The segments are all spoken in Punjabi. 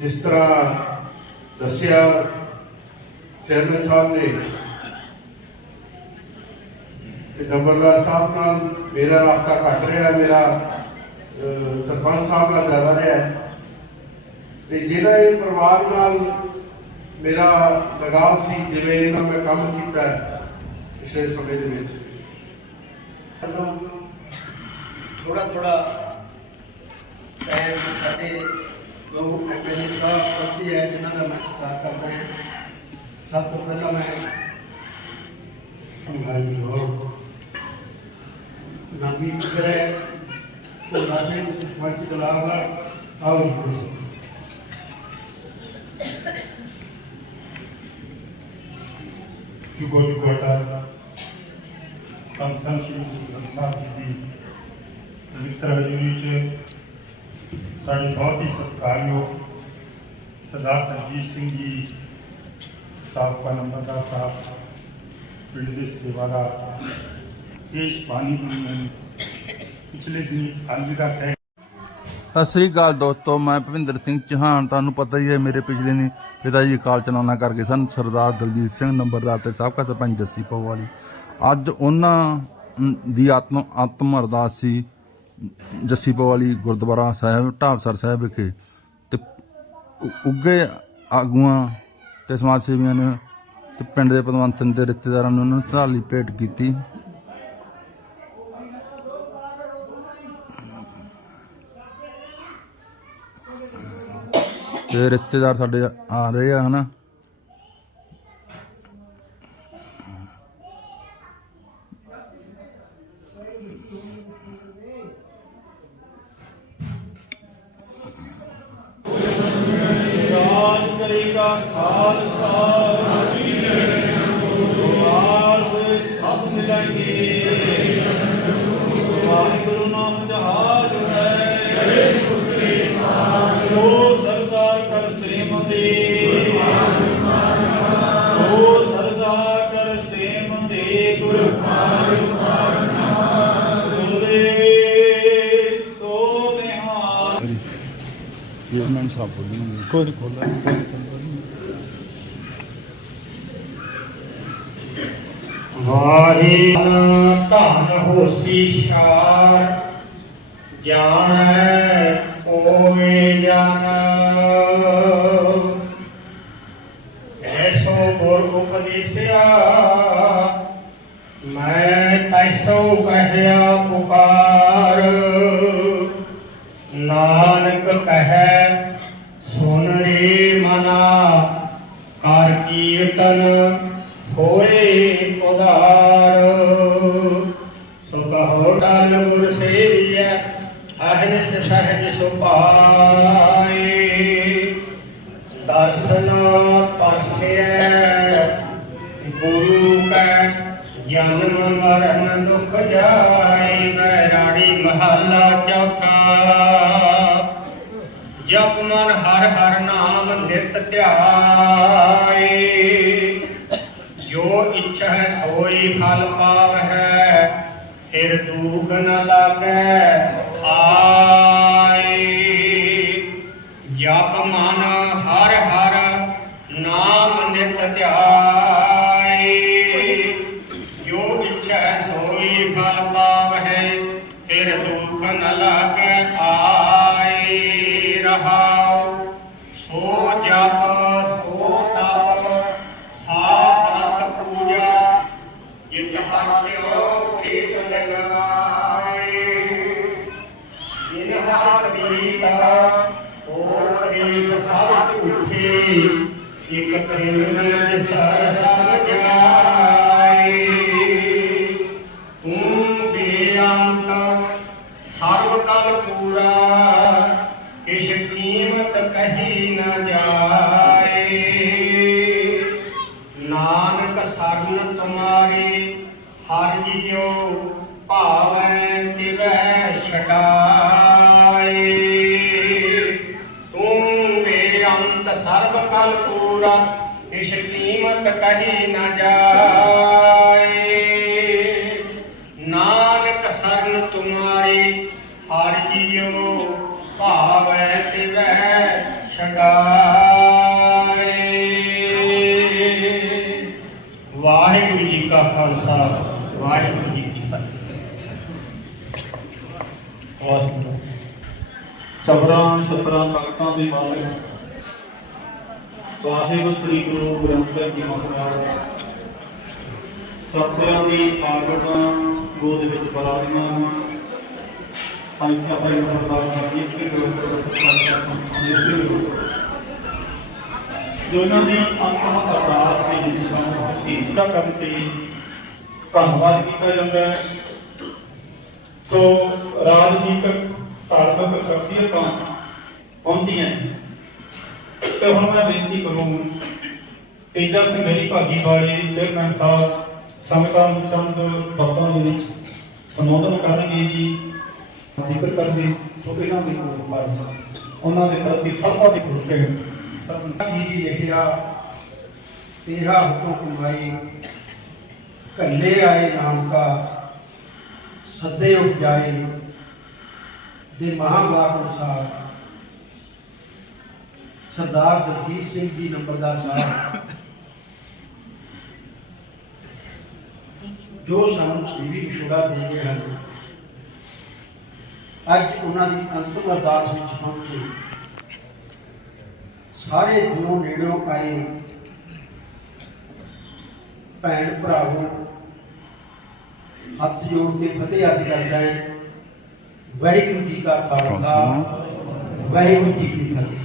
ਜਿਸ ਤਰ੍ਹਾਂ ਦੱਸਿਆ ਚੇਅਰਮੈਨ ਸਾਹਿਬ ਨੇ, ਤੇ ਨੰਬਰਦਾਰ ਸਾਹਿਬ ਨਾਲ ਮੇਰਾ ਰਾਬਤਾ ਘੱਟ ਰਿਹਾ ਮੇਰਾ ਸਰਪੰਚ ਸਾਹਿਬ ਨਾਲ ਜ਼ਿਆਦਾ ਰਿਹਾ ਹੈ। ਤੇ ਜਿਹੜਾ ਇਹ ਪਰਿਵਾਰ ਨਾਲ ਮੇਰਾ ਲਗਾਵ ਸੀ, ਜਿਵੇਂ ਇਹਨਾਂ ਮੈਂ ਕੰਮ ਕੀਤਾ ਪਿਛਲੇ ਸਮੇਂ ਦੇ ਵਿੱਚ ਥੋੜਾ ਥੋੜਾ ਟਾਈਮ ਸਾਡੇ ਜੋ ਐਮਐਲਏ ਸਾਹਿਬ ਕਰਦੀ ਹੈ ਜਿਨ੍ਹਾਂ ਦਾ ਮੈਂ ਸਤਿਕਾਰ ਕਰਦਾ ਹਾਂ ਸਭ ਤੋਂ ਪਹਿਲਾਂ ਮੈਂ ਨਿਹਾਲ ਹੋ ਨਾਮੀ ਕਰੇ ਉਹ ਰਾਜੇ ਮੰਚ ਦਲਾਵਾ ਆਓ ਜੁਗੋ ਜੁਗੋਟਾ ਕੰਮ ਕੰਮ ਸ਼੍ਰੀ ਗੁਰੂ ਗ੍ਰੰਥ ਸਾਹਿਬ ਜੀ ਦੀ ਪਵਿੱਤਰ ਹਜ਼ੂਰੀ ਚ ਸਾਡੇ ਬਹੁਤ ਹੀ ਸਤਿਕਾਰਯੋਗ ਸਰਦਾਰ ਤਰਜੀਤ ਸਿੰਘ ਜੀ ਸਾਬਕਾ ਨੰਬਰਦਾਰ ਸਾਹਿਬ, ਪਿੰਡ ਦੇ ਸੇਵਾਦਾਰ ਇਸ ਪਾਣੀ ਨੂੰ ਪਿਛਲੇ ਦਿਨੀ ਅਲਵਿਦਾ ਕਹਿ ਸਤਿ ਸ੍ਰੀ ਅਕਾਲ ਦੋਸਤੋ, ਮੈਂ ਭਵਿੰਦਰ ਸਿੰਘ ਚੌਹਾਨ। ਤੁਹਾਨੂੰ ਪਤਾ ਹੀ ਹੈ, ਮੇਰੇ ਪਿਛਲੇ ਨੇ ਪਿਤਾ ਜੀ ਅਕਾਲ ਚਲਾਉਣਾ ਕਰ ਗਏ ਸਨ, ਸਰਦਾਰ ਦਲਜੀਤ ਸਿੰਘ ਨੰਬਰਦਾਰ ਤੇ ਸਾਬਕਾ ਸਰਪੰਚ ਜੱਸੀ ਪਵਾਲੀ ਅੱਜ ਉਹਨਾਂ ਦੀ ਆਤਮ ਆਤਮ ਅਰਦਾਸ ਸੀ ਜੱਸੀ ਪਵਾਲੀ ਗੁਰਦੁਆਰਾ ਸਾਹਿਬ, ਢਾਬਸਰ ਸਾਹਿਬ ਵਿਖੇ ਤੇ ਉ- ਉੱਗੇ ਆਗੂਆਂ ਤੇ ਸਮਾਜ ਸੇਵੀਆਂ ਨੇ ਤੇ ਪਿੰਡ ਦੇ ਪਦਵੰਤਨ ਦੇ ਰਿਸ਼ਤੇਦਾਰਾਂ ਨੇ ਉਹਨਾਂ ਨੂੰ ਧਾਲੀ ਭੇਟ ਕੀਤੀ। ਤੇ ਰਿਸ਼ਤੇਦਾਰ ਸਾਡੇ ਆ ਰਹੇ ਆ, ਹਨਾ? ਚੇਅਰਮੈਨ ਸਾਹਿਬ ਬੋਲਣਗੇ ਕੋਈ ਖੋਲਾ ਵਾਹੀ ਧਨ ਹੋਸੀ ਸ਼ਾਰ ਜਾਣੈ। ਕੋਵੇ ਜਨ ਐਸੋ ਗੁਰ ਉਪਦੇਸਿਆ ਮੈਂ ਤੈਸੋ ਕਹਿਆ ਪੁਕਾਰ ਨਾਨਕ ਕਹੈ ਸੁਭਾਏ। ਦਰਸ਼ਨ ਪਰਸਿਐ। ਗੁਰੂ ਕੈ ਜਨਮ ਮਰਨ ਦੁਖ ਜਾਈ ਬੈਰਾੜੀ ਮਹੱਲਾ ਚੌਥਾ। ਜਪ ਮਨ ਹਰ ਹਰ ਨਾਮ ਨਿਤ ਧਿਆਏ। ਜੋ ਇੱਛਾ ਹੈ ਸੋਈ ਫਲ ਪਾਵਹਿ, ਫਿਰ ਦੂਖ ਨ ਲਾਗੈ ਆ ਜਪ ਮਨ ਹਰ ਹਰ ਨਾਮ ਨਿਤ ਧਿਆਏ। ਜੋ ਇੱਛਾ ਸੋਈ ਫਲ ਪਾਵਹਿ ਫਿਰ ਦੁਖ ਨ ਲਾਗੈ ਆਏ ਰਹਾਉ ਇਕ ਤ੍ਰਿੰਨ ਸਰ ਸਭ ਜਾਏ ਤੂੰ ਬੇਅੰਤ ਸਰਬ ਕਲ ਪੂਰਾ ਕਿਛ ਕੀਮਤ ਕਹੀ ਨਾ ਜਾਏ ਨਾਨਕ ਸਰਨ ਤੁਮਾਰੇ ਹਰ ਜੀਉ ਭਾਵੈ ਤਿਵੈ ਛਡਾਏ ਤੂੰ ਬੇਅੰਤ ਸਰਵ ਕਲ ਪੂਰਾ ਇਸ ਕੀਮਤ ਕਹੀ ਨ ਜਾਏ। ਨਾਨਕ ਸਰਨ ਤੁਮਾਰੀ, ਹਰ ਜੀਉ ਭਾਵੈ ਤਿਵੈ ਛਕਾਏ ਵਾਹਿਗੁਰੂ ਜੀ ਕਾ ਖਾਲਸਾ, ਵਾਹਿਗੁਰੂ ਜੀ ਕੀ ਫਤਿਹ। ਵਾਹਿਗੁਰੂ ਚਬਰਾਂ ਛਤਰਾਂ ਤਖਤਾਂ ਦੇ ਮਾਲਕ ਸਾਹਿਬ ਸ੍ਰੀ ਗੁਰੂ ਗ੍ਰੰਥ ਸਾਹਿਬ ਜੀ ਮਹਾਰਾਜ। ਸਤਿਆਂ ਦੀ ਆਗਤਾ ਗੋਦ ਵਿੱਚ ਬਰਾਜਮਾਨ। ਪੰਜ ਸਾਪਰੇ ਨੰਬਰਦਾਰ ਜੀ ਸ੍ਰੀ ਗੁਰੂ ਗ੍ਰੰਥ ਸਾਹਿਬ ਜੀ ਜੋ ਇਹਨਾਂ ਦੀ ਅੰਤਮ ਅਰਦਾਸ ਦੇ ਵਿੱਚ ਸ਼ਾਮਲ ਕੀਤਾ ਕਰਨ ਤੇ ਧੰਨਵਾਦ ਕੀਤਾ ਜਾਂਦਾ ਹੈ। ਸੋ ਰਾਜਨੀਤਿਕ ਧਾਰਮਿਕ ਸ਼ਖਸੀਅਤਾਂ ਪਹੁੰਚੀਆਂ। ਤੇ ਹੁਣ ਮੈਂ ਬੇਨਤੀ ਕਰੂੰ ਤੇਜਾ ਸਿੰਘ ਮੇਰੀ ਭਾਗੀ ਵਾਲੇ ਚੇਅਰਮੈਨ ਸਾਹਿਬ ਸੰਗਤਾਂ ਨੂੰ ਚੰਦ ਸ਼ਬਦਾਂ ਦੇ ਵਿੱਚ ਸੰਬੋਧਨ ਕਰਨਗੇ ਜੀ। ਜ਼ਿਕਰ ਕਰਦੇ ਸੋ ਇਹਨਾਂ ਦੇ ਕੋਲ ਪਰ ਉਹਨਾਂ ਦੇ ਪ੍ਰਤੀ ਸਭਾ ਦੀ ਭੁੱਖੇ ਸਭ ਜੀ ਜੀ ਲਿਖਿਆ, ਤੇਹਾ ਹੁਕਮ ਕਮਾਈ ਕੱਲੇ ਆਏ ਨਾਮ ਕਾ, ਸੱਦੇ ਉੱਠ ਦੇ ਮਹਾਵਾਕ ਅਨੁਸਾਰ ਸਰਦਾਰ ਦਲਜੀਤ ਸਿੰਘ ਜੀ ਨੰਬਰਦਾਰ ਸਾਹਿਬ। ਜੋ ਸਾਨੂੰ ਸਰੀਰੀ ਵਿਛੋੜਾ ਦੇ ਗਏ ਹਨ, ਅੱਜ ਉਹਨਾਂ ਦੀ ਅੰਤਮ ਅਰਦਾਸ ਵਿੱਚ ਪਹੁੰਚੇ। ਸਾਰੇ ਦੂਰੋਂ ਨੇੜਿਓਂ ਆਏ ਭੈਣ ਭਰਾਵੋ, ਹੱਥ ਜੋੜ ਕੇ ਫਤਿਹ ਅਰਜ਼ ਕਰਦਾ ਹੈ। ਵਾਹਿਗੁਰੂ ਜੀ ਕਾ ਖਾਲਸਾ, ਵਾਹਿਗੁਰੂ ਜੀ ਕੀ ਫਤਿਹ।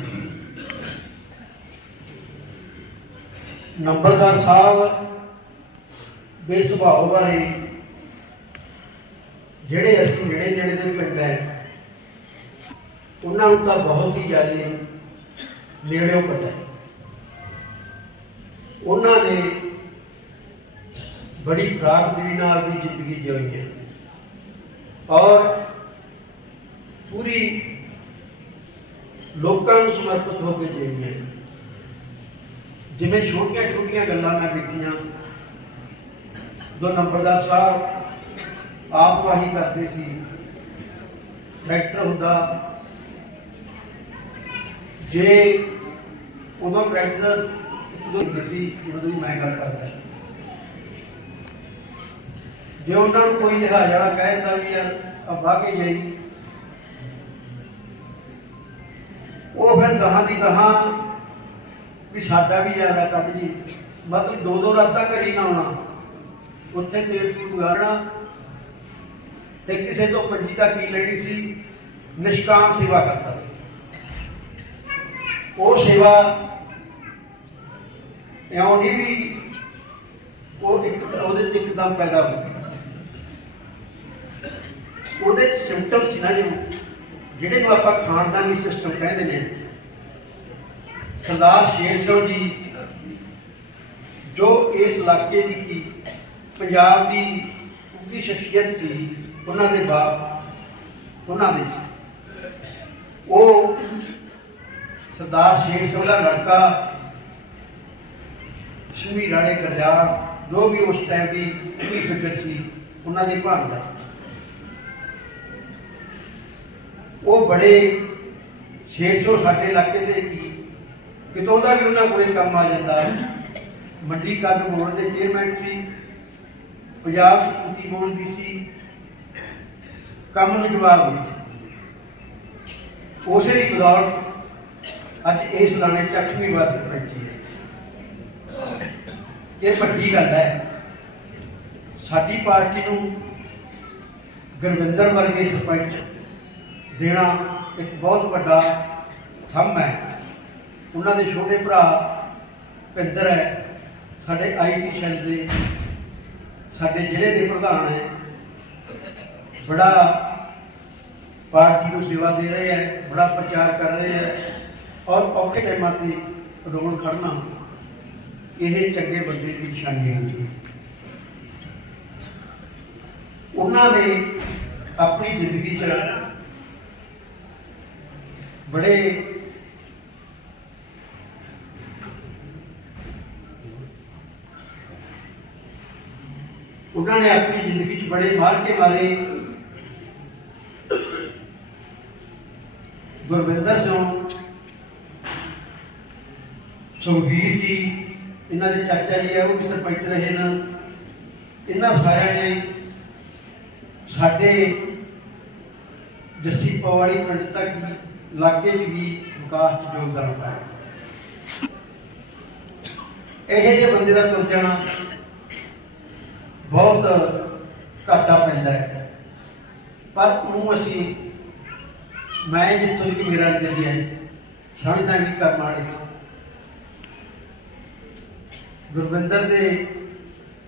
ਨੰਬਰਦਾਰ ਸਾਹਿਬ ਦੇ ਸੁਭਾਅ ਬਾਰੇ ਜਿਹੜੇ ਅਸੀਂ ਨੇੜੇ ਨੇੜੇ ਦੇ ਪਿੰਡ ਹੈ, ਉਹਨਾਂ ਨੂੰ ਤਾਂ ਬਹੁਤ ਹੀ ਜ਼ਿਆਦਾ ਨੇੜਿਓਂ ਪਤਾ ਹੈ। ਉਹਨਾਂ ਨੇ ਬੜੀ ਬਰਾਬਰੀ ਨਾਲ ਦੀ ਜ਼ਿੰਦਗੀ ਜਿਉਈ ਹੈ ਔਰ ਪੂਰੀ ਲੋਕਾਂ ਨੂੰ ਸਮਰਪਿਤ ਹੋ ਕੇ ਜਿਉਈ ਹੈ ਜਿਵੇਂ ਛੋਟੀਆਂ ਛੋਟੀਆਂ ਗੱਲਾਂ ਮੈਂ ਵੇਖੀਆਂ, ਜੋ ਨੰਬਰਦਾਰ ਸਾਹਿਬ ਆਪ ਵਾਹੀ ਕਰਦੇ ਸੀ ਟਰੈਕਟਰ ਹੁੰਦਾ, ਜੇ ਉਦੋਂ ਟਰੈਕਟਰ ਉਦੋਂ ਸੀ, ਉਦੋਂ ਮੈਂ ਗੱਲ ਕਰਦਾ ਜੇ ਉਹਨਾਂ ਨੂੰ ਕੋਈ ਲਿਹਾਜ਼ ਵਾਲਾ ਕਹਿ ਦਿੰਦਾ ਵੀ ਯਾਰ ਅੱਬਾ ਕੇ ਜਾਈ ਉਹ ਫਿਰ ਗਾਹਾਂ ਦੀ ਗਾਹਾਂ ਵੀ ਸਾਡਾ ਵੀ ਯਾਰਾ ਕੰਮ ਜੀ। ਮਤਲਬ ਦੋ ਦੋ ਰਾਤਾਂ ਘਰੀ ਨਾ ਆਉਣਾ। ਉੱਥੇ ਤੇਲ ਤੂਲ ਗਾੜਨਾ ਤੇ ਕਿਸੇ ਤੋਂ ਪੰਜੀ ਤੱਕ ਕੀ ਲੈਣੀ ਸੀ? ਨਿਸ਼ਕਾਮ ਸੇਵਾ ਕਰਦਾ ਸੀ। ਉਹ ਸੇਵਾ ਇਉਂ ਨਹੀਂ ਵੀ ਉਹ ਇੱਕ ਉਹਦੇ ਚ ਇੱਕਦਮ ਪੈਦਾ ਹੋ ਗਈ। ਉਹਦੇ ਚ ਸਿੰਪਟਮ ਸੀ ਨਾ ਜੋ। ਜਿਹੜੇ ਨੂੰ ਆਪਾਂ ਖਾਨਦਾਨੀ ਸਿਸਟਮ ਕਹਿੰਦੇ ਨੇ। ਸਰਦਾਰ ਸ਼ੇਰ ਸਿੰਘ ਜੀ, ਜੋ ਇਸ ਇਲਾਕੇ ਦੀ ਕੀ ਪੰਜਾਬ ਦੀ ਉੱਗੀ ਸ਼ਖਸੀਅਤ ਸੀ, ਉਹਨਾਂ ਦੇ ਬਾਪ, ਉਹਨਾਂ ਦੇ ਸੀ। ਉਹ ਸਰਦਾਰ ਸ਼ੇਰ ਸਿੰਘ ਦਾ ਲੜਕਾ, ਸ਼ਮੀ ਰਾਣੇ ਗਰਜਾਰ ਜੋ ਵੀ ਉਸ ਟਾਈਮ ਦੀ ਉੱਗੀ ਫਿਕਰ ਸੀ, ਉਹਨਾਂ ਦੇ ਭਾਂਡਾ ਸੀ। ਉਹ ਬੜੇ 600 ਸਾਡੇ ਇਲਾਕੇ ਦੇ ਕੀ ਕਿਤੋਂ ਦਾ ਵੀ ਉਹਨਾਂ ਕੋਲੇ ਕੰਮ ਆ ਜਾਂਦਾ ਹੈ। ਮੰਡੀ ਕੱਦ ਬੋਰਡ ਦੇ ਚੇਅਰਮੈਨ ਸੀ, ਪੰਜਾਬ ਸਕੂਤੀ ਬੋਰਡ ਦੀ ਸੀ, ਕੰਮ ਨੂੰ ਜਵਾਬ ਨਹੀਂ ਉਸੇ ਦੀ ਬਦੌਲਤ ਅੱਜ ਇਸ ਲਾਣੇ ਚ ਅੱਠਵੀਂ ਵਾਰ ਸਰਪੰਚੀ ਹੈ। ਇਹ ਵੱਡੀ ਗੱਲ ਹੈ। ਸਾਡੀ ਪਾਰਟੀ ਨੂੰ ਗੁਰਵਿੰਦਰ ਵਰਗੇ ਸਰਪੰਚ ਦੇਣਾ ਇੱਕ ਬਹੁਤ ਵੱਡਾ ਥੰਮ ਹੈ। ਉਹਨਾਂ ਦੇ ਛੋਟੇ ਭਰਾ ਪਿੰਦਰ ਹੈ, ਸਾਡੇ ਆਈਟੀ ਸੈੱਲ ਦੇ, ਸਾਡੇ ਜ਼ਿਲ੍ਹੇ ਦੇ ਪ੍ਰਧਾਨ ਹੈ। ਬੜਾ ਪਾਰਟੀ ਨੂੰ ਸੇਵਾ ਦੇ ਰਹੇ ਹੈ, ਬੜਾ ਪ੍ਰਚਾਰ ਕਰ ਰਹੇ ਹੈ ਔਰ ਔਖੇ ਟਾਈਮਾਂ ਤੇ ਰੋਣ ਖੜਨਾ ਇਹ ਚੰਗੇ ਬੰਦੇ ਦੀ ਨਿਸ਼ਾਨੀ ਹੁੰਦੀ ਹੈ ਉਹਨਾਂ ਨੇ ਆਪਣੀ ਜ਼ਿੰਦਗੀ 'ਚ ਬੜੇ ਉਹਨਾਂ ਨੇ ਆਪਣੀ ਜ਼ਿੰਦਗੀ 'ਚ ਬੜੇ ਮਾਰ ਕੇ ਮਾਰੇ। ਗੁਰਵਿੰਦਰ ਸਿੰਘ, ਸੁਖਬੀਰ ਜੀ, ਇਹਨਾਂ ਦੇ ਚਾਚਾ ਜੀ ਆ, ਉਹ ਵੀ ਸਰਪੰਚ ਰਹੇ ਨੇ। ਇਹਨਾਂ ਸਾਰਿਆਂ ਨੇ ਸਾਡੇ ਜੱਸੀ ਪਵਾੜੀ ਪਿੰਡ ਤੱਕ ਇਲਾਕੇ 'ਚ ਵੀ ਵਿਕਾਸ 'ਚ ਯੋਗਦਾਨ ਪਾਇਆ। ਇਹ ਜਿਹੇ ਬੰਦੇ ਦਾ ਤੁਰ ਜਾਣਾ। ਬਹੁਤ ਘਾਟਾ ਪੈਂਦਾ ਹੈ। ਪਰ ਉਹਨੂੰ ਅਸੀਂ, ਮੈਂ ਜਿੱਥੋਂ ਕਿ ਮੇਰਾ ਨਜ਼ਰੀਆ ਹੈ ਸਮਝਦਾ ਵੀ ਕਰਨ ਵਾਲੇ ਗੁਰਵਿੰਦਰ ਦੇ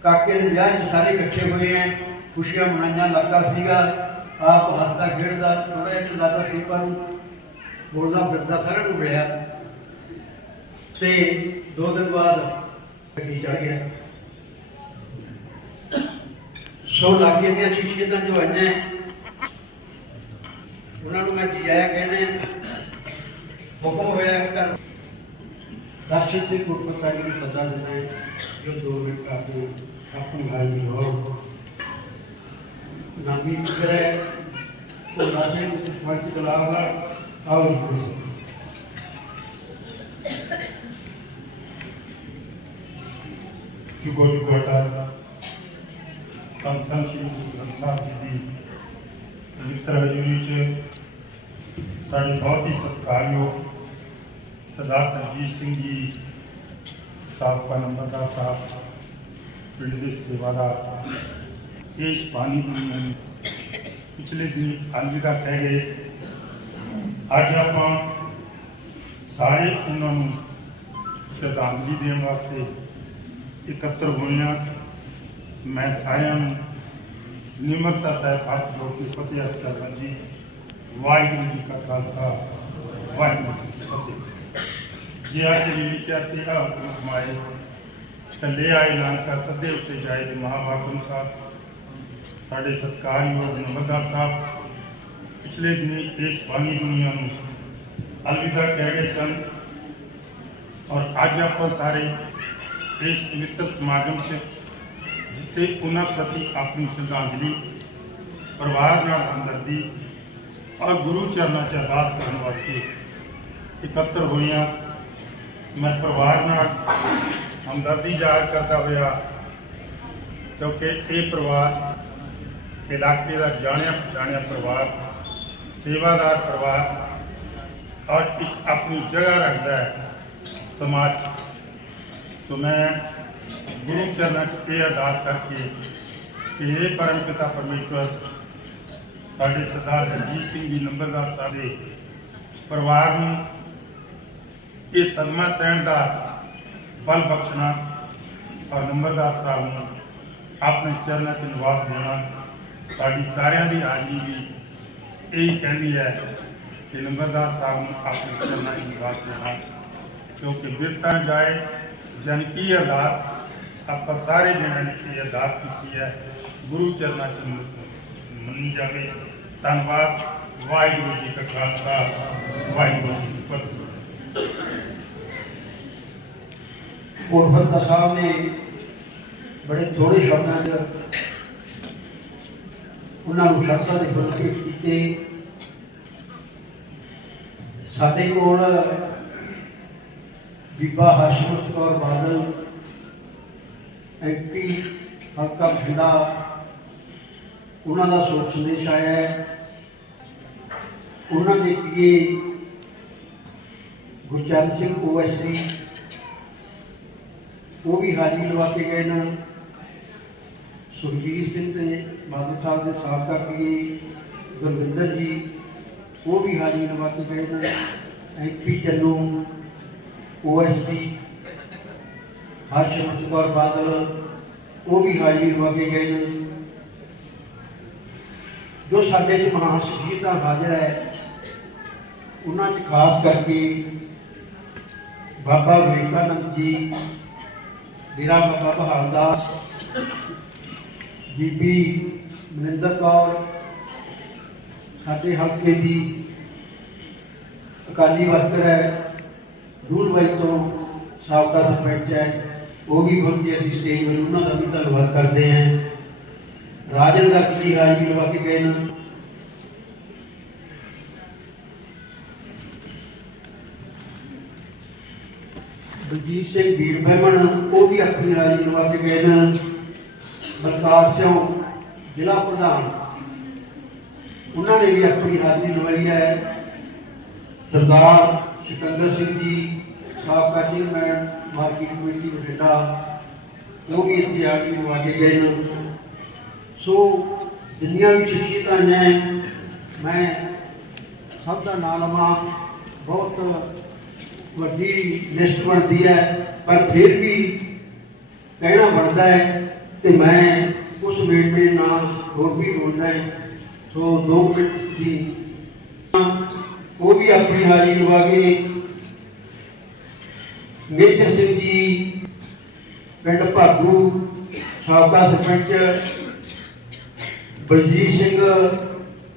ਕਾਕੇ ਦੇ ਵਿਆਹ 'ਚ ਸਾਰੇ ਇਕੱਠੇ ਹੋਏ ਆ, ਖੁਸ਼ੀਆਂ ਮਨਾਈਆਂ ਲੱਗਾ ਸੀਗਾ, ਆਪ ਹੱਸਦਾ ਖੇਡਦਾ ਥੋੜਾ ਜਿਹਾ ਚਲਾਦਾ ਸੀ, ਪਰ ਬੋਲਦਾ ਫਿਰਦਾ ਸਾਰਿਆਂ ਨੂੰ ਮਿਲਿਆ। ਤੇ ਦੋ ਦਿਨ ਬਾਅਦ ਗੱਡੀ ਚੜ ਗਿਆ। ਸੋ ਲਾਗੇ ਦੀਆਂ ਸ਼ੀਸ਼ੀਆਂ ਜੋ ਆਈਆਂ ਉਹਨਾਂ ਨੂੰ ਮੈਂ ਜੀ ਆਇਆ ਕਹਿੰਦੇ ਹੁਕਮ ਹੋਇਆ ਕਰ ਦਰਸ਼ਨ ਸਿੰਘ ਗੁਰਪਤਾਈ ਨੂੰ ਸੱਦਾ ਦਿੰਦੇ ਜੋ ਦੋ ਮਿੰਟ ਆਪਣੀ ਆਪਣੀ ਹਾਜ਼ਰੀ ਹੋ ਨਾਮੀ ਕਰੇ ਉਹ ਰਾਜੇ ਨੂੰ ਵਾਂਚ ਕਲਾਵਾ ਆਓ ਜੁਗੋ ਜੁਗੋਟਾ ਧੰਨ ਧੰਨ ਸ਼੍ਰੀ ਗੁਰੂ ਗ੍ਰੰਥ ਸਾਹਿਬ ਜੀ ਦੀ ਪਵਿੱਤਰ ਹਜ਼ੂਰੀ ਚ ਸਾਡੇ ਬਹੁਤ ਹੀ ਸਤਿਕਾਰਯੋਗ ਸਰਦਾਰ ਤਰਜੀਤ ਸਿੰਘ ਜੀ ਸਾਬਕਾ ਨੰਬਰਦਾਰ ਸਾਹਿਬ ਪਿੰਡ ਦੇ ਸੇਵਾਦਾਰ ਇਸ ਪਾਣੀ ਦੁਨੀਆ ਨੂੰ ਪਿਛਲੇ ਦਿਨ ਅਲਵਿਦਾ ਕਹਿ ਗਏ ਅੱਜ ਆਪਾਂ ਸਾਰੇ ਉਹਨਾਂ ਨੂੰ ਸ਼ਰਧਾਂਜਲੀ ਦੇਣ ਵਾਸਤੇ ਇਕੱਤਰ ਹੋਏ ਹਾਂ ਮੈਂ ਸਾਰਿਆਂ ਨੂੰ ਨਿਮਰਤਾ ਸਹਿਤ ਹੱਥ ਜੋੜ ਕੇ ਫਤਿਹ ਅਰਜ਼ ਕਰਦਾ ਜੀ ਵਾਹਿਗੁਰੂ ਜੀ ਕਾ ਖਾਲਸਾ ਵਾਹਿਗੁਰੂ ਜੀ ਕੀ ਫਤਿਹ ਜੇ ਅੱਜ ਦੀ ਲਿਖਿਆ ਤੇ ਆ ਹੁਕਮ ਮਾਏ ਥੱਲੇ ਆਏ ਨਾਨਕਾ ਸੱਦੇ ਉੱਤੇ ਜਾਏ ਦੇ ਮਹਾਵਾਕ ਅਨੁਸਾਰ ਸਾਡੇ ਸਤਿਕਾਰਯੋਗ ਨੰਬਰਦਾਰ ਸਾਹਿਬ ਪਿਛਲੇ ਦਿਨੀ ਇਸ ਬਾਣੀ ਦੁਨੀਆ ਨੂੰ ਅਲਵਿਦਾ ਕਹਿ ਗਏ ਸਨ ਔਰ ਅੱਜ ਆਪਾਂ ਸਾਰੇ ਇਸ ਪਵਿੱਤਰ ਸਮਾਗਮ 'ਚ ਜਿੱਥੇ ਉਹਨਾਂ ਪ੍ਰਤੀ ਆਪਣੀ ਸ਼ਰਧਾਂਜਲੀ ਪਰਿਵਾਰ ਨਾਲ ਹਮਦਰਦੀ ਔਰ ਗੁਰੂ ਚਰਨਾਂ 'ਚ ਅਰਦਾਸ ਕਰਨ ਵਾਸਤੇ ਇਕੱਤਰ ਹੋਈਆਂ। ਮੈਂ ਪਰਿਵਾਰ ਨਾਲ ਹਮਦਰਦੀ ਜ਼ਾਹਰ ਕਰਦਾ ਹੋਇਆ ਕਿਉਂਕਿ ਇਹ ਪਰਿਵਾਰ ਇਲਾਕੇ ਦਾ ਜਾਣਿਆ ਪਛਾਣਿਆ ਪਰਿਵਾਰ, ਸੇਵਾਦਾਰ ਪਰਿਵਾਰ ਔਰ ਇੱਕ ਆਪਣੀ ਜਗ੍ਹਾ ਰੱਖਦਾ ਹੈ ਸਮਾਜ। ਸੋ ਮੈਂ ਗੁਰੂ ਚਰਨਾਂ 'ਚ ਇਹ ਅਰਦਾਸ ਕਰਕੇ ਕਿ ਇਹ ਪਰਮ ਪਿਤਾ ਪਰਮੇਸ਼ਵਰ, ਸਾਡੇ ਸਰਦਾਰ ਰਣਜੀਤ ਸਿੰਘ ਜੀ ਨੰਬਰਦਾਰ ਸਾਹਿਬ ਦੇ ਪਰਿਵਾਰ ਨੂੰ ਇਹ ਸਦਮਾ ਸਹਿਣ ਦਾ ਬਲ ਬਖਸ਼ਣਾ ਔਰ ਨੰਬਰਦਾਰ ਸਾਹਿਬ ਨੂੰ ਆਪਣੇ ਚਰਨਾਂ 'ਚ ਨਿਵਾਸ ਦੇਣਾ, ਸਾਡੀ ਸਾਰਿਆਂ ਦੀ ਹਾਜ਼ਰੀ ਵੀ ਇਹੀ ਕਹਿੰਦੀ ਹੈ ਕਿ ਨੰਬਰਦਾਰ ਸਾਹਿਬ ਨੂੰ ਆਪਣੇ ਚਰਨਾਂ 'ਚ ਨਿਵਾਸ ਦੇਣਾ, ਕਿਉਂਕਿ ਬਿਰਤਾ ਜਾਏ ਜਨ ਕੀ ਅਰਦਾਸ ਆਪਾਂ ਸਾਰੇ ਜਣਾਂ ਨੇ ਅਰਦਾਸ ਕੀਤੀ ਹੈ, ਗੁਰੂ ਚਰਨਾਂ 'ਚ ਮੰਨੀ ਜਾਵੇ। ਧੰਨਵਾਦ, ਵਾਹਿਗੁਰੂ ਜੀ ਕਾ ਖਾਲਸਾ, ਵਾਹਿਗੁਰੂ ਜੀ ਕੀ ਫਤਿਹ। ਕੋਟਫਤਾ ਸਾਹਿਬ ਨੇ ਬੜੇ ਥੋੜੇ ਸ਼ਬਦਾਂ 'ਚ ਉਹਨਾਂ ਨੂੰ ਸ਼ਰਤਾਂ ਦੇ ਫਲਸਫੇ ਕੀਤੇ। ਸਾਡੇ ਕੋਲ ਬੀਬਾ ਹਰਸ਼ਮਤ ਕੌਰ ਬਾਦਲ ਐਮਪੀ ਹਲਕਾ ਬਠਿੰਡਾ, ਉਹਨਾਂ ਦਾ ਸੋਚ ਸੰਦੇਸ਼ ਆਇਆ ਹੈ। ਉਹਨਾਂ ਦੇ ਪੀਏ ਗੁਰਚਰਨ ਸਿੰਘ ਓਐਸਡੀ ਉਹ ਵੀ ਹਾਜ਼ਰੀ ਲਵਾ ਕੇ ਗਏ ਨੇ। ਸੁਖਬੀਰ ਸਿੰਘ ਤੇ ਬਾਦਲ ਸਾਹਿਬ ਦੇ ਸਾਬਕਾ ਪੀਏ ਗੁਰਵਿੰਦਰ ਜੀ, ਉਹ ਵੀ ਹਾਜ਼ਰੀ ਲਵਾ ਕੇ ਗਏ ਨੇ। ਐਮਪੀ ਚੱਲੂ ਓਐਸਡੀ ਹਰਸ਼ਮਤ ਕੌਰ ਬਾਦਲ, ਉਹ ਵੀ ਹਾਜ਼ਰ ਹੋ ਕੇ ਗਏ ਨੇ। ਜੋ ਸਾਡੇ ਚ ਮਹਾਨ ਸ਼ਖਸੀਅਤਾਂ ਹਾਜ਼ਰ ਹੈ, ਉਹਨਾਂ ਚ ਖਾਸ ਕਰਕੇ ਬਾਬਾ ਵਿਵੇਕਾਨੰਦ ਜੀ ਮੇਰਾ ਬਾਬਾ ਬਹਾਲ ਦਾਸ, ਬੀਬੀ ਮਨਿੰਦਰ ਕੌਰ, ਸਾਡੇ ਹਲਕੇ ਦੀ ਅਕਾਲੀ ਵਰਕਰ ਹੈ ਦੂਲਬਾਈ ਤੋਂ ਸਾਬਕਾ ਸਰਪੰਚ ਹੈ। ਉਹ ਵੀ ਪਹੁੰਚੇ ਅਸੀਂ ਸਟੇਜ ਵੱਲ ਉਹਨਾਂ ਦਾ ਵੀ ਧੰਨਵਾਦ ਕਰਦੇ ਹਾਂ। ਰਾਜਨ ਦਾ ਜੀ ਹਾਜ਼ਰੀ ਲਵਾ ਕੇ ਗਏ ਨੇ ਬਲਜੀਤ ਸਿੰਘ ਵੀਰ ਬਹਿਮਣ, ਉਹ ਵੀ ਆਪਣੀ ਹਾਜ਼ਰੀ ਲਵਾ ਕੇ ਗਏ ਨੇ ਬਲਕਾਰ ਸਿੰਘ, ਜ਼ਿਲ੍ਹਾ ਪ੍ਰਧਾਨ। ਉਹਨਾਂ ਨੇ ਵੀ ਆਪਣੀ ਹਾਜ਼ਰੀ ਲਵਾਈ ਹੈ। ਸਰਦਾਰ ਸਿਕੰਦਰ ਸਿੰਘ ਜੀ ਸਾਬਕਾ ਚੇਅਰਮੈਨ ਮਾਰਕੀਟ ਕਮੇਟੀ ਬਠਿੰਡਾ ਉਹ ਵੀ ਇੱਥੇ ਆ ਕੇ ਕੇ ਗਏ ਨੇ। ਸੋ ਜਿੰਨੀਆਂ ਵੀ ਸ਼ਖਸੀਅਤਾਂ ਨੇ, ਮੈਂ ਸਭ ਦਾ ਨਾਮ ਲਵਾਂ। ਬਹੁਤ ਵੱਡੀ ਲਿਸਟ ਬਣਦੀ ਹੈ, ਪਰ ਫਿਰ ਵੀ ਕਹਿਣਾ ਬਣਦਾ ਹੈ ਤੇ ਮੈਂ ਉਸ ਵੇਲੇ ਨਾਲ ਹੋਰ ਵੀ ਬੋਲਦਾ ਹੈ। ਸੋ ਦੋ ਮਿੰਟ ਸੀ ਉਹ ਵੀ ਆਪਣੀ ਹਾਜ਼ਰੀ ਲਵਾ ਕੇ ਮੇਜਰ ਸਿੰਘ ਜੀ, ਪਿੰਡ ਭਾਗੂ, ਸਾਬਕਾ ਸਰਪੰਚ ਬਲਜੀਤ ਸਿੰਘ,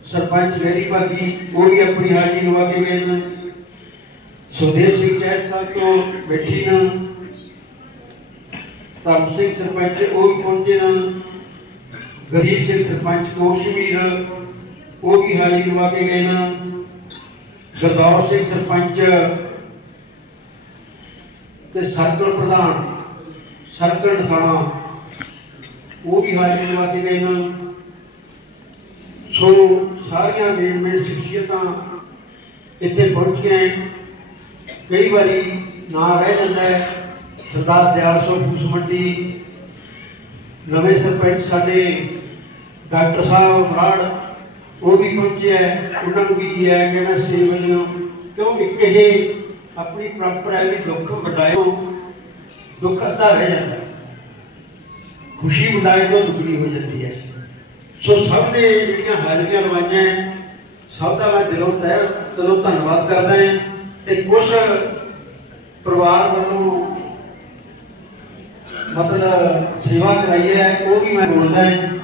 ਸਰਪੰਚ ਗੈਰੀ ਭਾਗੀ, ਉਹ ਵੀ ਆਪਣੀ ਹਾਜ਼ਰੀ ਲਵਾ ਕੇ ਗਏ ਨੇ। ਸੁਖਦੇਵ ਸਿੰਘ ਚਹਿਲ ਸਾਹਿਬ ਤੋਂ ਬੈਠੀ ਨਾ। ਧਰਮ ਸਿੰਘ ਸਰਪੰਚ ਉਹ ਵੀ ਪਹੁੰਚੇ ਨਾ। ਗਰੀਬ ਸਿੰਘ ਸਰਪੰਚ ਕੋਸ਼ਮੀਰ ਉਹ ਵੀ ਹਾਜ਼ਰੀ ਲਵਾ ਕੇ ਗਏ ਨਾ। ਗਰਦੌਰ ਸਿੰਘ ਸਰਪੰਚ ਤੇ ਸਰਕਲ ਪ੍ਰਧਾਨ, ਸਰਕਲ ਥਾਣਾ ਉਹ ਵੀ ਹਾਜ਼ਰੀ ਲਵਾ ਕੇ ਗਏ ਨਾ। ਸੋ ਸਾਰੀਆਂ ਮੇਨ ਮੇਨ ਸ਼ਖਸੀਅਤਾਂ ਇੱਥੇ ਪਹੁੰਚੀਆਂ ਕਈ ਵਾਰੀ ਨਾਂ ਰਹਿ ਜਾਂਦਾ ਹੈ ਸਰਦਾਰ ਦਿਆਲ ਸਿੰਘ ਫੂਸ ਮੰਡੀ। ਨਵੇਂ ਸਰਪੰਚ ਸਾਡੇ ਡਾਕਟਰ ਸਾਹਿਬ ਮਰਾੜ, ਉਹ ਵੀ ਪਹੁੰਚੇ ਹੈ ਉਹਨਾਂ ਨੂੰ ਵੀ ਕੀ ਹੈ ਕਹਿਣਾ ਸਟੇਜ ਵੱਲੋਂ ਕਿਉਂ? ਇੱਕ ਇਹ ਆਪਣੀ ਪਰੰਪਰਾ ਹੈ ਦੁੱਖ ਵਡਾਇਓ ਦੁੱਖ ਅੱਧਾ ਰਹਿ ਜਾਂਦਾ। ਖੁਸ਼ੀ ਵਡਾਏ ਤੋਂ ਦੁੱਗਣੀ ਹੋ ਜਾਂਦੀ ਹੈ। ਸੋ ਸਭ ਨੇ ਜਿਹੜੀਆਂ ਹਾਜ਼ਰੀਆਂ ਲਵਾਈਆਂ ਹੈ, ਸਭ ਦਾ ਮੈਂ ਦਿਲੋਂ ਤਹਿ ਦਿਲੋਂ ਧੰਨਵਾਦ ਕਰਦਾ ਹਾਂ ਤੇ ਕੁਝ ਪਰਿਵਾਰ ਵੱਲੋਂ ਮਤਲਬ ਸੇਵਾ ਕਰਾਈ ਹੈ ਉਹ ਵੀ ਮੈਂ ਬੋਲਦਾ ਹਾਂ।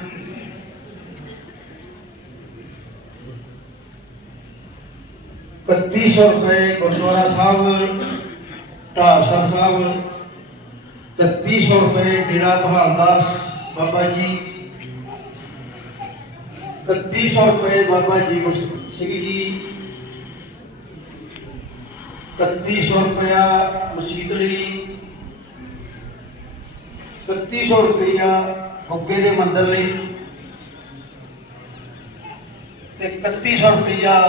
ਇਕੱਤੀ ਸੌ ਰੁਪਏ ਗੁਰਦੁਆਰਾ ਸਾਹਿਬ, ਢਾਸਰ ਸਾਹਿਬ, ਇਕੱਤੀ ਸੌ ਰੁਪਏ ਡੇਰਾ ਬਹਾਲਦਾਸ ਬਾਬਾ ਜੀ, ਇਕੱਤੀ ਸੌ ਰੁਪਏ ਬਾਬਾ ਜੀ ਸਿੰਘ ਜੀ, ਇਕੱਤੀ ਸੌ ਰੁਪਇਆ ਮਸਜਿਦ ਲਈ, ਇਕੱਤੀ ਸੌ ਰੁਪਇਆ ਗੁੱਗੇ ਦੇ ਮੰਦਰ ਲਈ ਤੇ ਇਕੱਤੀ ਸੌ ਰੁਪਇਆ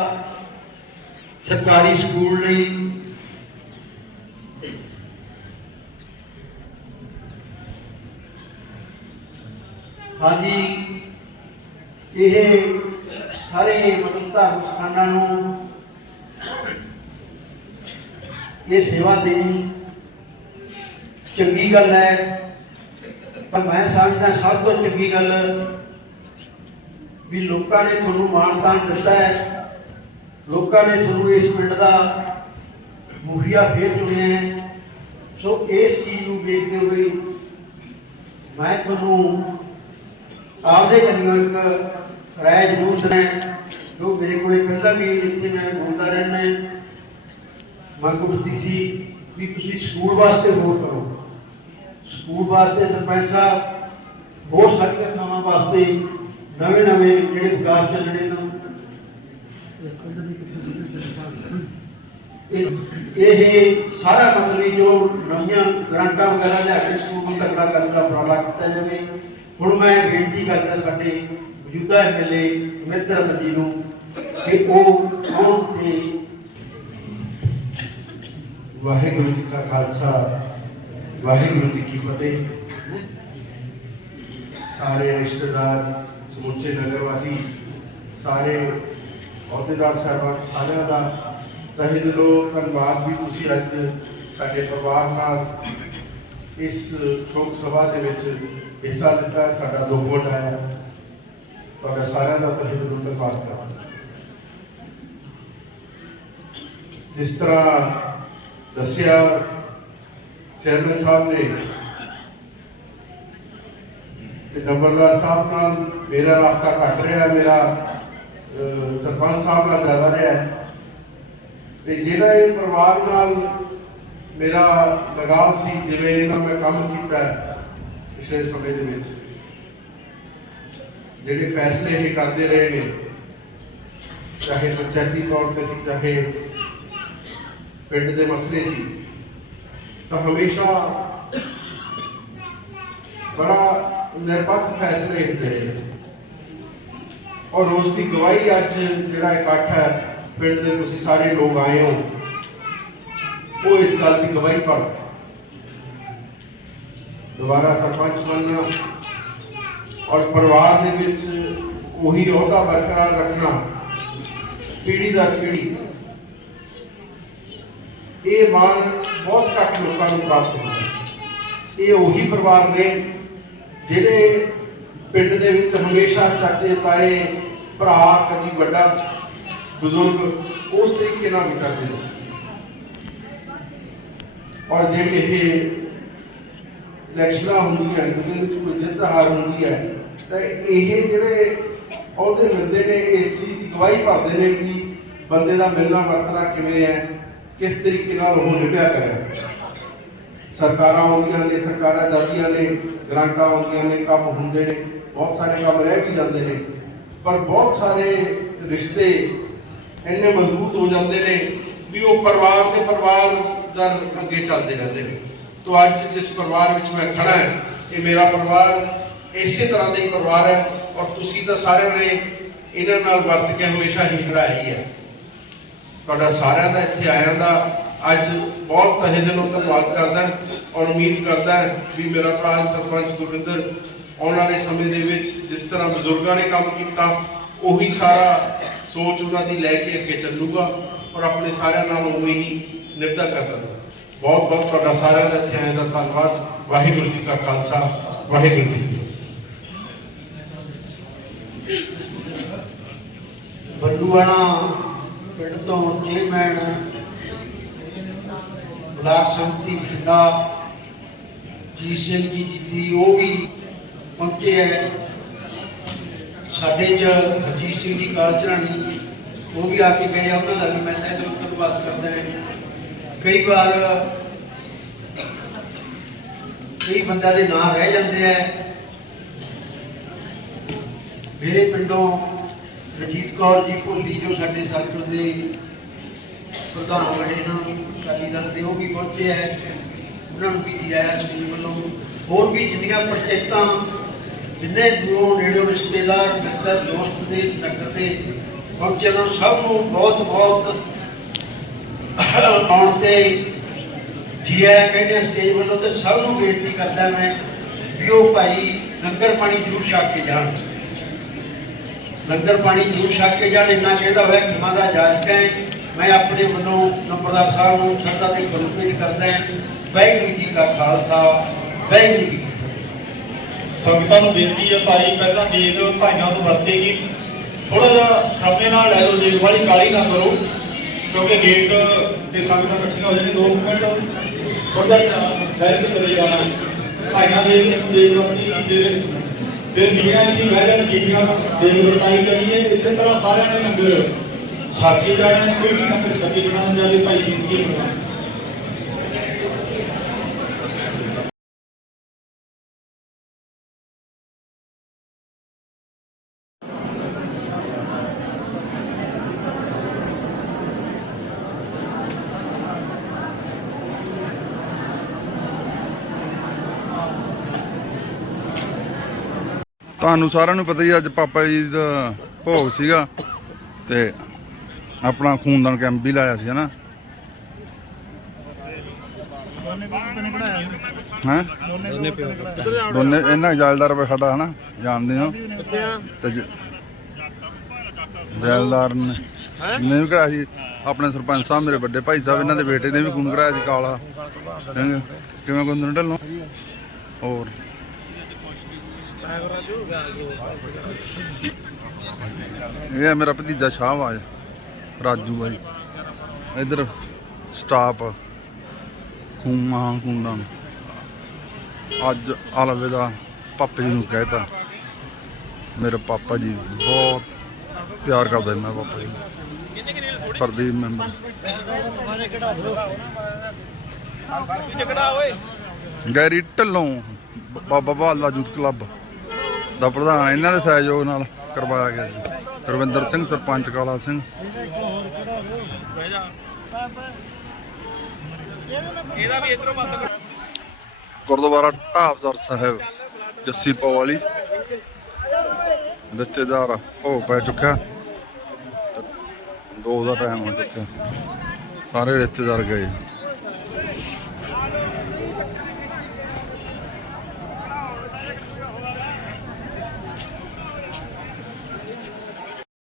ਸਰਕਾਰੀ ਸਕੂਲ ਲਈ। ਹਾਂਜੀ, ਇਹ ਸਾਰੇ ਮਤਲਬ ਧਰਮ ਸਥਾਨਾਂ ਨੂੰ ਇਹ ਸੇਵਾ ਦੇਣੀ ਚੰਗੀ ਗੱਲ ਹੈ। ਪਰ ਮੈਂ ਸਮਝਦਾ ਸਭ ਤੋਂ ਚੰਗੀ ਗੱਲ ਵੀ ਲੋਕਾਂ ਨੇ ਤੁਹਾਨੂੰ ਮਾਣ ਤਾਣ ਦਿੱਤਾ ਹੈ। ਲੋਕਾਂ ਨੇ ਤੁਹਾਨੂੰ ਇਸ ਪਿੰਡ ਦਾ ਮੁਖੀਆ ਫੇਰ ਚੁਣਿਆ ਹੈ। ਸੋ ਇਸ ਚੀਜ਼ ਨੂੰ ਦੇਖਦੇ ਹੋਏ ਮੈਂ ਤੁਹਾਨੂੰ ਆਪਦੇ ਕੰਨੋਂ ਇੱਕ ਰਾਏ ਜ਼ਰੂਰ ਦੇਣਾ ਜੋ ਮੇਰੇ ਕੋਲੇ ਪਹਿਲਾਂ ਵੀ ਇੱਥੇ ਮੈਂ ਬੋਲਦਾ ਰਹਿੰਦਾ ਮੰਗ ਪੁੱਛਦੀ ਸੀ ਵੀ ਤੁਸੀਂ ਸਕੂਲ ਵਾਸਤੇ ਹੋਰ ਕਰੋ। ਸਕੂਲ ਵਾਸਤੇ ਸਰਪੰਚ ਸਾਹਿਬ ਹੋਰ ਸਾਰੀਆਂ ਥਾਵਾਂ ਵਾਸਤੇ ਨਵੇਂ ਨਵੇਂ ਜਿਹੜੇ ਵਿਕਾਸ ਚੱਲਣੇ ਇਹ ਸਾਰਾ ਮਤਲਬ ਜੋ ਨਵੀਆਂ ਗ੍ਰਾਂਟਾਂ ਵਗੈਰਾ ਲਿਆ ਕੇ ਸਕੂਲ ਨੂੰ ਤਕੜਾ ਕਰਨ ਦਾ ਉਪਰਾਲਾ ਕੀਤਾ ਜਾਵੇ। ਹੁਣ ਮੈਂ ਬੇਨਤੀ ਕਰਦਾ ਸਾਡੇ ਮੌਜੂਦਾ ਐਮਐਲਏ ਮਿੱਤਰ ਜੀ ਨੂੰ ਕਿ ਉਹ ਆਉਣ ਤੇ ਵਾਹਿਗੁਰੂ ਜੀ ਕਾ ਖਾਲਸਾ, ਵਾਹਿਗੁਰੂ ਜੀ ਕੀ ਫਤਿਹ। ਸਾਰੇ ਰਿਸ਼ਤੇਦਾਰ ਸਮੁੱਚੇ ਨਗਰ ਵਾਸੀ ਸਾਰੇ ਅਹੁਦੇਦਾਰ ਸਾਹਿਬਾਨ, ਸਾਰਿਆਂ ਦਾ ਤਹਿ ਦਿਲੋਂ ਧੰਨਵਾਦ ਵੀ ਤੁਸੀਂ ਅੱਜ ਸਾਡੇ ਪਰਿਵਾਰ ਨਾਲ ਇਸ ਸ਼ੋਕ ਸਭਾ ਦੇ ਵਿੱਚ ਹਿੱਸਾ ਲਿੱਤਾ, ਸਾਡਾ ਦੁੱਖ ਵਟਾਇਆ ਤੁਹਾਡਾ ਸਾਰਿਆਂ ਦਾ ਤਹਿ ਦਿਲੋਂ ਧੰਨਵਾਦ ਕਰਦਾ ਜਿਸ ਤਰ੍ਹਾਂ ਦੱਸਿਆ ਚੇਅਰਮੈਨ ਸਾਹਿਬ ਨੇ, ਤੇ ਨੰਬਰਦਾਰ ਸਾਹਿਬ ਨਾਲ ਮੇਰਾ ਰਾਬਤਾ ਘਟ ਰਿਹਾ, ਮੇਰਾ ਸਰਪੰਚ ਸਾਹਿਬ ਨਾਲ ਜ਼ਿਆਦਾ ਰਿਹਾ ਹੈ। ਤੇ ਜਿਹੜਾ ਇਹ ਪਰਿਵਾਰ ਨਾਲ ਮੇਰਾ ਲਗਾਵ ਸੀ, ਜਿਵੇਂ ਇਹਨਾਂ ਮੈਂ ਕੰਮ ਕੀਤਾ ਪਿਛਲੇ ਸਮੇਂ ਦੇ ਵਿੱਚ, ਜਿਹੜੇ ਫੈਸਲੇ ਇਹ ਕਰਦੇ ਰਹੇ ਨੇ, ਚਾਹੇ ਪੰਚਾਇਤੀ ਤੌਰ ਤੇ ਸੀ, ਚਾਹੇ ਪਿੰਡ ਦੇ ਮਸਲੇ ਸੀ, ਤਾਂ ਹਮੇਸ਼ਾ ਬੜਾ ਨਿਰਪੱਖ ਫੈਸਲੇ ਹੁੰਦੇ ਨੇ ਔਰ ਉਸ ਦੀ ਗਵਾਹੀ ਅੱਜ ਜਿਹੜਾ ਇਕੱਠ ਹੈ, ਪਿੰਡ ਦੇ ਤੁਸੀਂ ਸਾਰੇ ਲੋਕ ਆਏ ਹੋ, ਉਹ ਇਸ ਗੱਲ ਦੀ ਗਵਾਹੀ ਭਰਦਾ ਦੁਬਾਰਾ ਸਰਪੰਚ ਬਣਨਾ ਔਰ ਪਰਿਵਾਰ ਦੇ ਵਿੱਚ ਉਹੀ ਅਹੁਦਾ ਬਰਕਰਾਰ ਰੱਖਣਾ ਪੀੜ੍ਹੀ ਦਰ ਪੀੜੀ। ਇਹ ਮਾਣ ਬਹੁਤ ਘੱਟ ਲੋਕਾਂ ਨੂੰ ਪ੍ਰਾਪਤ ਹੁੰਦਾ ਇਹ ਉਹੀ ਪਰਿਵਾਰ ਨੇ ਜਿਹੜੇ ਪਿੰਡ ਦੇ ਵਿੱਚ ਹਮੇਸ਼ਾ ਚਾਚੇ ਤਾਏ, ਭਰਾ, ਕਦੀ ਵੱਡਾ ਬਜ਼ੁਰਗ, ਉਸ ਤਰੀਕੇ ਨਾਲ ਵਿਚਰਦੇ ਨੇ। ਔਰ ਜੇ ਇਹ ਇਲੈਕਸ਼ਨਾਂ ਹੁੰਦੀਆਂ ਜਿਹਦੇ ਵਿੱਚ ਕੋਈ ਜਿੱਤ ਹਾਰ ਹੁੰਦੀ ਹੈ, ਤਾਂ ਇਹ ਜਿਹੜੇ ਅਹੁਦੇ ਮਿਲਦੇ ਨੇ, ਇਸ ਚੀਜ਼ ਦੀ ਗਵਾਹੀ ਭਰਦੇ ਨੇ ਕਿ ਬੰਦੇ ਦਾ ਮਿਲਣਾ, ਵਰਤਣਾ ਕਿਵੇਂ ਹੈ, ਕਿਸ ਤਰੀਕੇ ਨਾਲ ਉਹ ਨਿਭਿਆ ਕਰੇ। ਸਰਕਾਰਾਂ ਆਉਂਦੀਆਂ ਨੇ, ਸਰਕਾਰਾਂ ਜਾਂਦੀਆਂ ਨੇ, ਗ੍ਰਾਂਟਾਂ ਆਉਂਦੀਆਂ ਨੇ, ਕੰਮ ਹੁੰਦੇ ਨੇ। ਬਹੁਤ ਸਾਰੇ ਕੰਮ ਰਹਿ ਵੀ ਜਾਂਦੇ ਨੇ, ਪਰ ਬਹੁਤ ਸਾਰੇ ਰਿਸ਼ਤੇ ਇੰਨੇ ਮਜ਼ਬੂਤ ਹੋ ਜਾਂਦੇ ਨੇ ਵੀ ਉਹ ਪਰਿਵਾਰ ਦੇ ਪਰਿਵਾਰ ਦਰ ਅੱਗੇ ਚੱਲਦੇ ਰਹਿੰਦੇ ਨੇ। ਤੋਂ ਅੱਜ ਜਿਸ ਪਰਿਵਾਰ ਵਿੱਚ ਮੈਂ ਖੜਾ ਹਾਂ, ਇਹ ਮੇਰਾ ਪਰਿਵਾਰ ਇਸੇ ਤਰ੍ਹਾਂ ਦਾ ਹੀ ਪਰਿਵਾਰ ਹੈ ਔਰ ਤੁਸੀਂ ਤਾਂ ਸਾਰਿਆਂ ਨੇ ਇਹਨਾਂ ਨਾਲ ਵਰਤ ਕੇ ਹਮੇਸ਼ਾ ਹੀ ਖੜਾਇਆ ਹੀ ਹੈ। ਤੁਹਾਡਾ ਸਾਰਿਆਂ ਦਾ ਇੱਥੇ ਆਇਆਂ ਦਾ ਅੱਜ ਬਹੁਤ ਤਹਿ ਦਿਲੋਂ ਧੰਨਵਾਦ ਕਰਦਾ ਔਰ ਉਮੀਦ ਕਰਦਾ ਵੀ ਮੇਰਾ ਭਰਾ ਸਰਪੰਚ ਗੁਰਵਿੰਦਰ ਆਉਣ ਵਾਲੇ ਸਮੇਂ ਦੇ ਵਿੱਚ ਜਿਸ ਤਰ੍ਹਾਂ ਬਜ਼ੁਰਗਾਂ ਨੇ ਕੰਮ ਕੀਤਾ, ਉਹੀ ਸਾਰਾ ਸੋਚ ਉਹਨਾਂ ਦੀ ਲੈ ਕੇ ਅੱਗੇ ਚੱਲੂਗਾ ਔਰ ਆਪਣੇ ਸਾਰਿਆਂ ਨਾਲ ਉਵੇਂ ਹੀ ਨਿਭਦਾ ਕਰਦਾ ਬਹੁਤ ਬਹੁਤ ਤੁਹਾਡਾ ਸਾਰਿਆਂ ਦਾ ਇੱਥੇ ਆਇਆਂ ਦਾ ਧੰਨਵਾਦ। ਵਾਹਿਗੁਰੂ ਜੀ ਕਾ ਖਾਲਸਾ, ਵਾਹਿਗੁਰੂ ਜੀ ਬੱਲੂਆਣਾ ਪਿੰਡ ਤੋਂ ਚੇਅਰਮੈਨ ਬਲਾਕ ਸੰਮਤੀ ਬਠਿੰਡਾ ਜੀ ਸਿੰਘ ਜੀ ਜੀਤੀ, ਉਹ ਵੀ ਪਹੁੰਚੇ ਹੈ। ਸਾਡੇ ਚ ਹਰਜੀਤ ਸਿੰਘ ਜੀ ਕਾਲਚਰਾਣੀ ਉਹ ਵੀ ਆ ਕੇ ਗਏ ਆ, ਉਹਨਾਂ ਦਾ ਵੀ ਮੈਂ ਤਹਿ ਦਿਲੋਂ ਧੰਨਵਾਦ ਕਰਦਾ ਹਾਂ। ਕਈ ਵਾਰ ਕਈ ਬੰਦਿਆਂ ਦੇ ਨਾਂ ਰਹਿ ਜਾਂਦੇ ਆ। ਮੇਰੇ ਪਿੰਡੋਂ ਰਜੀਤ ਕੌਰ ਜੀ ਭੁੱਲੀ ਜੋ ਸਾਡੇ ਸਰਕਲ ਦੇ ਪ੍ਰਧਾਨ ਰਹੇ ਨੇ ਅਕਾਲੀ ਦਲ ਦੇ ਉਹ ਵੀ ਪਹੁੰਚੇ ਹੈ। ਉਹਨਾਂ ਨੂੰ ਵੀ ਜੀ ਆਇਆ ਸੀ ਵੱਲੋਂ ਹੋਰ ਵੀ ਜਿੰਨੀਆਂ ਪੰਚਾਇਤਾਂ ਜਿੰਨੇ ਦੂਰੋਂ ਨੇੜਿਓਂ ਰਿਸ਼ਤੇਦਾਰ, ਮਿੱਤਰ, ਦੋਸਤ ਦੇ, ਨਗਰ ਦੇ ਪਹੁੰਚੇ ਨੂੰ ਸਭ ਨੂੰ ਬਹੁਤ ਬਹੁਤ ਆਉਣ ਤੇ ਜੀ ਕਹਿੰਦੇ ਸਟੇਜ ਵੱਲੋਂ ਤੇ ਸਭ ਨੂੰ ਬੇਨਤੀ ਕਰਦਾ ਮੈਂ ਵੀ ਉਹ ਭਾਈ ਲੰਗਰ ਪਾਣੀ ਜ਼ਰੂਰ ਛਕ ਕੇ ਜਾਣ। ਲੰਗਰ ਪਾਣੀ ਜ਼ਰੂਰ ਛਕ ਕੇ ਜਾਣ, ਇੰਨਾ ਕਹਿੰਦਾ ਹੋਇਆ ਖਿਮਾ ਦਾ ਜਾਜ ਹੈ। ਮੈਂ ਆਪਣੇ ਵੱਲੋਂ ਨੰਬਰਦਾਰ ਸਾਹਿਬ ਨੂੰ ਸ਼ਰਧਾ ਦੇ ਗੁਰਪ੍ਰੀਤ ਕਰਦਾ ਹਾਂ। ਵਾਹਿਗੁਰੂ ਜੀ ਕਾ ਖਾਲਸਾ, ਵਾਹਿਗੁਰੂ ਜੀ ਸੰਗਤਾਂ ਨੂੰ ਬੇਨਤੀ ਹੈ ਭਾਈ, ਪਹਿਲਾਂ ਦੇਗ ਭਾਈਆਂ ਤੋਂ ਵਰਤੇਗੀ ਥੋੜਾ ਜਿਹਾ ਖਰਮੇ ਨਾਲ ਲੈ ਲਓ ਦੇਗ ਵਾਲੀ ਕਾਲੀ ਨਾ ਕਰੋ, ਕਿਉਂਕਿ ਗੇਟ ਤੇ ਸੰਗਤਾਂ ਇਕੱਠੀਆਂ ਹੋ ਜਾਣੀਆਂ 2 ਮਿੰਟ ਥੋੜਾ ਜਿਹਾ ਠਹਿਰ ਕੇ ਚਲੇ ਜਾਣਾ। ਭਾਈਆਂ ਦੇ ਦੇਗ ਵਰਤੀ ਦੇ ਤੇ ਬੀਆਂ ਦੀ ਬਹਿ ਜਾਣ, ਬੀਬੀਆਂ ਦੇਗ ਵਰਤਾਈ ਕਰੀਏ, ਇਸੇ ਤਰ੍ਹਾਂ ਸਾਰਿਆਂ ਨੇ ਲੰਗਰ ਸਾਕੀ ਜਾਣਾ ਕੋਈ ਵੀ ਲੰਗਰ ਸਾਕੀ ਬਣਾਉਣ ਜਾਵੇ, ਭਾਈ ਬੇਨਤੀ ਹੈ ਤੁਹਾਨੂੰ ਸਾਰਿਆਂ ਨੂੰ ਪਤਾ ਹੀ ਅੱਜ ਪਾਪਾ ਜੀ ਦਾ ਭੋਗ ਸੀਗਾ ਤੇ ਆਪਣਾ ਖੂਨਦਾਨ ਕੈਂਪ ਵੀ ਲਾਇਆ ਸੀ, ਹਨਾ? ਹਾਂ? ਦੋਨੇ ਇਹਨਾਂ ਜੈਲਦਾਰ ਵਾ ਸਾਡਾ, ਹਨਾ? ਜਾਣਦੇ ਹੋ? ਤੇ ਜ- ਜੈਲਦਾਰ ਨੇ ਨੇ ਵੀ ਕਰਾਇਆ ਸੀ। ਆਪਣੇ ਸਰਪੰਚ ਸਾਹਿਬ, ਮੇਰੇ ਵੱਡੇ ਭਾਈ ਸਾਹਿਬ, ਇਹਨਾਂ ਦੇ ਬੇਟੇ ਨੇ ਵੀ ਖੂਨ ਕਰਾਇਆ ਸੀ, ਕਾਲਾ। ਕਿਵੇਂ ਗੁੰਦਨ ਢੱਲੋਂ ਹੋਰ। ਇਹ ਹੈ ਮੇਰਾ ਭਤੀਜਾ ਸ਼ਾਹ ਸ਼ਾਹਬਾਜ ਰਾਜੂ ਬਾਈ। ਇਧਰ ਸਟਾਪ ਖੂਮਾ ਖੂੰਦਾਂ ਅੱਜ ਆਲਵੇ ਦਾ ਪਾਪੇ ਜੀ ਨੂੰ ਕਹਿਤਾ ਮੇਰੇ ਪਾਪਾ ਜੀ ਬਹੁਤ ਪਿਆਰ ਕਰਦਾ ਮੈਂ ਪਾਪਾ ਜੀ ਨੂੰ। Pradeep member. Garry Dhillon, Baba Bala youth club. ਦਾ ਪ੍ਰਧਾਨ ਇਹਨਾਂ ਦੇ ਸਹਿਯੋਗ ਨਾਲ ਕਰਵਾਇਆ ਗਿਆ ਸੀ। ਰਵਿੰਦਰ ਸਿੰਘ ਸਰਪੰਚ ਕਾਲਾ ਸਿੰਘ। ਗੁਰਦੁਆਰਾ ਢਾਬਸਰ ਸਾਹਿਬ ਜੱਸੀ ਪੋ ਵਾਲੀ ਰਿਸ਼ਤੇਦਾਰ ਭੋਗ ਪੈ ਚੁੱਕਿਆ। ਤੇ ਦੋ ਦਾ ਟਾਈਮ ਹੋ ਚੁੱਕਿਆ। ਸਾਰੇ ਰਿਸ਼ਤੇਦਾਰ ਗਏ।